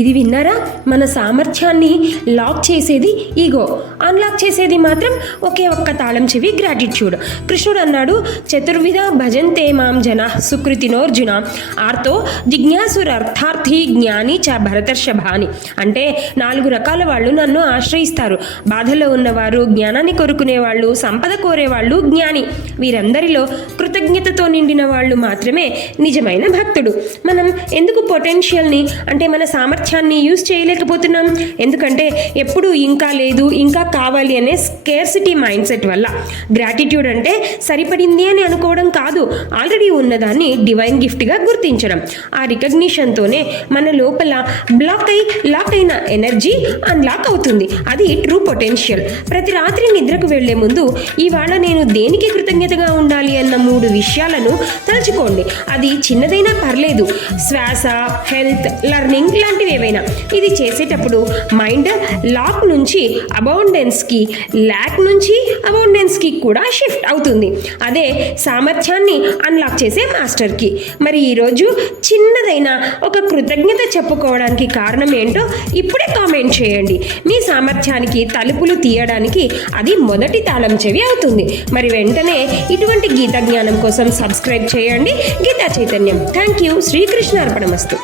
ఇది విన్నారా? మన సామర్థ్యాన్ని లాక్ చేసేది ఈగో, అన్లాక్ చేసేది మాత్రం ఒకే ఒక్క తాళం చెవి గ్రాటిట్యూడ్. కృష్ణుడు అన్నాడు, చతుర్విధ భజంతే మాం జన సుకృతినోర్జున ఆర్తో జిజ్ఞాసురర్థార్థి జ్ఞాని చ భరతర్షభాని. అంటే 4 రకాల వాళ్ళు నన్ను ఆశ్రయిస్తారు. బాధలో ఉన్నవారు, జ్ఞానాన్ని కోరుకునే వాళ్ళు, సంపద కోరేవాళ్ళు జ్ఞాని. వీరందరిలో కృతజ్ఞతతో నిండిన వాళ్ళు మాత్రమే నిజమైన భక్తుడు. మనం ఎందుకు పొటెన్షియల్ని అంటే మన సామర్థ్యాన్ని యూజ్ చేయలేకపోతున్నాం? ఎందుకంటే ఎప్పుడు ఇంకా లేదు, ఇంకా కావాలి అనే స్కేర్సిటీ మైండ్ సెట్ వల్ల. గ్రాటిట్యూడ్ అంటే సరిపడింది అని అనుకోవడం కాదు, ఆల్రెడీ ఉన్నదాన్ని డివైన్ గిఫ్ట్గా గుర్తించడం. ఆ రికగ్నిషన్తోనే మన లోపల లాక్ అయిన ఎనర్జీ అన్లాక్ అవుతుంది. అది ట్రూ పొటెన్షియల్. ప్రతి రాత్రి నిద్రకు వెళ్లే ముందు ఇవాళ నేను దేనికి కృతజ్ఞతగా ఉండాలి అన్న 3 విషయాలను తలుచుకోండి. అది చిన్నదైనా పర్లేదు, శ్వాస, హెల్త్, లర్నింగ్ లాంటివి ఏవైనా. ఇది చేసేటప్పుడు మైండ్ లాక్ నుంచి అబౌండెన్స్కి, ల్యాక్ నుంచి అబౌండెన్స్కి కూడా షిఫ్ట్ అవుతుంది. అదే సామర్థ్యాన్ని అన్లాక్ చేసే మాస్టర్కి. మరి ఈరోజు చిన్నదైన ఒక కృతజ్ఞత చెప్పుకోవడానికి కారణం ఏంటో ఇప్పుడే కామెంట్ చేయండి. మీ సామర్థ్యానికి తలుపులు తీయడానికి అది మొదటి తాళం చెవి అవుతుంది. మరి వెంటనే ఇటువంటి గీత జ్ఞానం కోసం సబ్స్క్రైబ్ చేయండి. గీతా చైతన్యం. Thank you. శ్రీకృష్ణ అర్పణమస్తు.